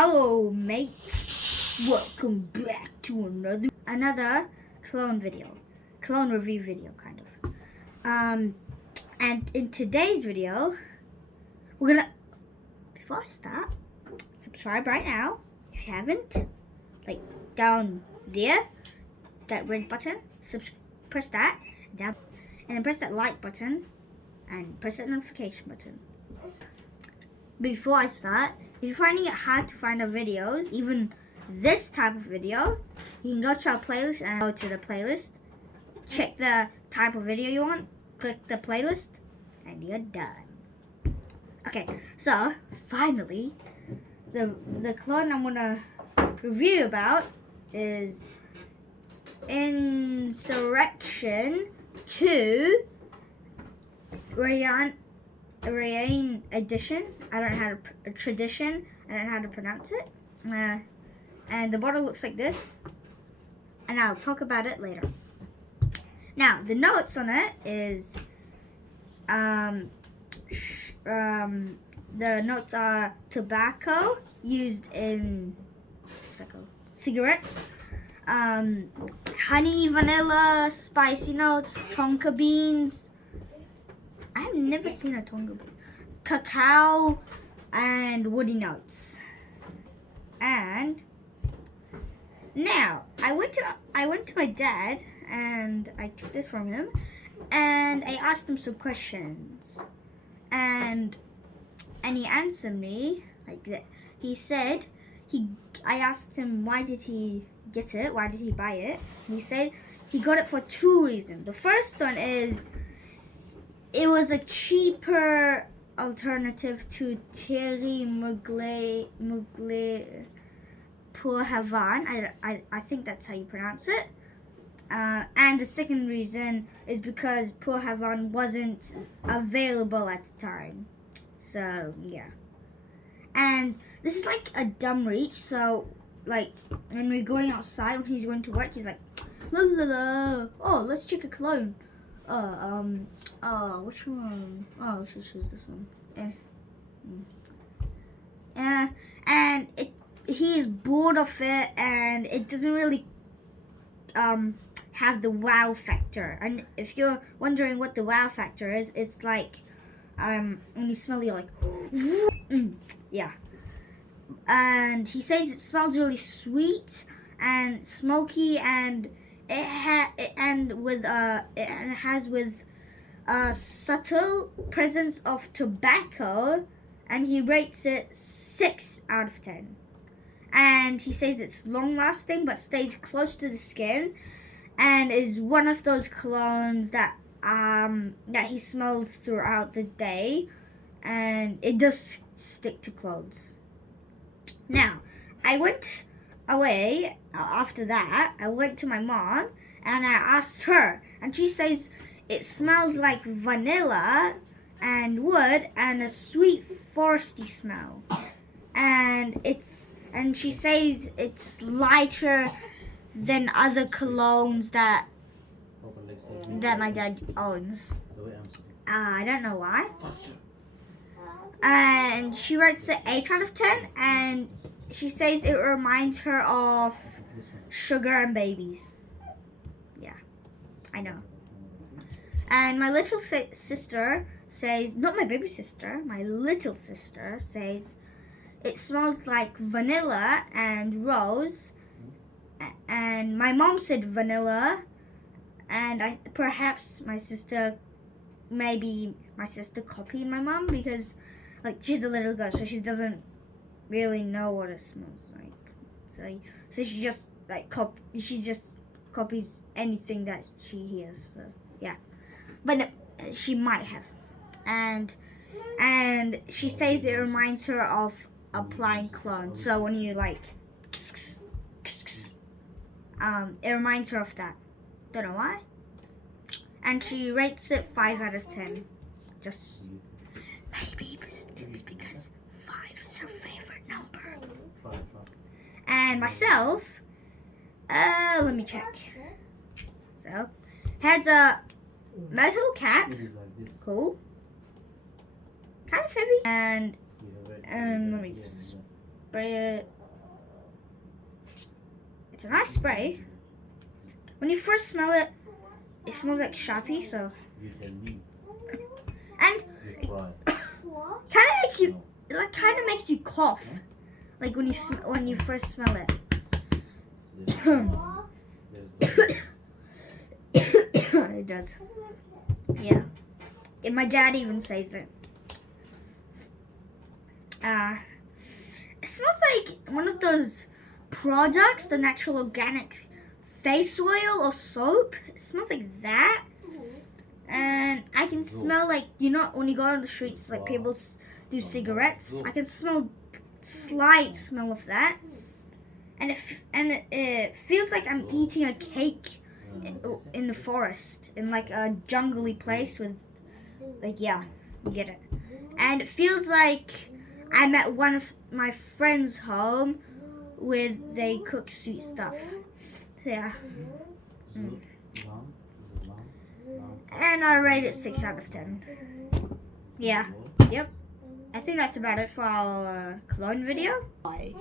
Hello mates, welcome back to another clone review video kind of. And in today's video, before I start, subscribe right now if you haven't, like down there, that red button, press that down, and then press that like button and press that notification button. Before I start, if you're finding it hard to find our videos, even this type of video, you can go to our playlist and go to the playlist, check the type of video you want, click the playlist, and you're done. Okay, so finally, the clone I'm gonna review about is Insurrection 2 Reyane edition. I don't know how to tradition. I don't know how to pronounce it. And the bottle looks like this. And I'll talk about it later. Now the notes on it is the notes are tobacco used in cigarettes, honey, vanilla, spicy notes, tonka beans. I've never seen a tonga bean. Cacao and woody notes. And now I went to my dad and I took this from him and I asked him some questions. And he answered me like that. He said I asked him why did he get it? Why did he buy it? And he said he got it for two reasons. The first one is it was a cheaper alternative to Thierry Mugler pour Havane. I think that's how you pronounce it. And the second reason is because pour Havane wasn't available at the time. So yeah. And this is like a dumb reach. So like when we're going outside, when he's going to work, he's like, la la la. Oh, let's check a cologne. Which one? Oh, let's just choose this one. And he is bored of it, and it doesn't really have the wow factor. And if you're wondering what the wow factor is, it's like when you smell, you're like, yeah. And he says it smells really sweet and smoky, and it has a subtle presence of tobacco, and he rates it 6 out of 10. And he says it's long lasting but stays close to the skin, and is one of those colognes that he smells throughout the day, and it does stick to clothes. Now, I went away after that. I went to my mom and I asked her, and she says it smells like vanilla and wood and a sweet foresty smell, and she says it's lighter than other colognes that my dad owns. I don't know why. And she rates it 8 out of 10, and she says it reminds her of sugar and babies. Yeah, I know. And my little sister says, not my baby sister, my little sister says it smells like vanilla and rose. And my mom said vanilla, and perhaps my sister copied my mom, because like she's a little girl, so she doesn't really know what it smells like. So she just copies anything that she hears. So yeah, but she might have. And she says it reminds her of applying cologne. So when you like, it reminds her of that. Don't know why. And she rates it 5 out of 10. Just maybe it's because 5 is her favorite number. And myself, let me check. So, has a metal cap. Cool. Kind of heavy. And let me just spray it. It's a nice spray. When you first smell it, it smells like Sharpie, so. And it kind of makes you, cough, like when you first smell it. It does. Yeah. And my dad even says it. It smells like one of those products, the natural organic face oil or soap. It smells like that. And I can smell like, when you go on the streets, like people do cigarettes. I can smell slight smell of that. And it feels like I'm eating a cake in the forest, in like a jungly place with, like, yeah, you get it. And it feels like I'm at one of my friends' home where they cook sweet stuff. So, yeah. And I rate it 6 out of 10. Yeah. Yep. I think that's about it for our cologne video. Bye.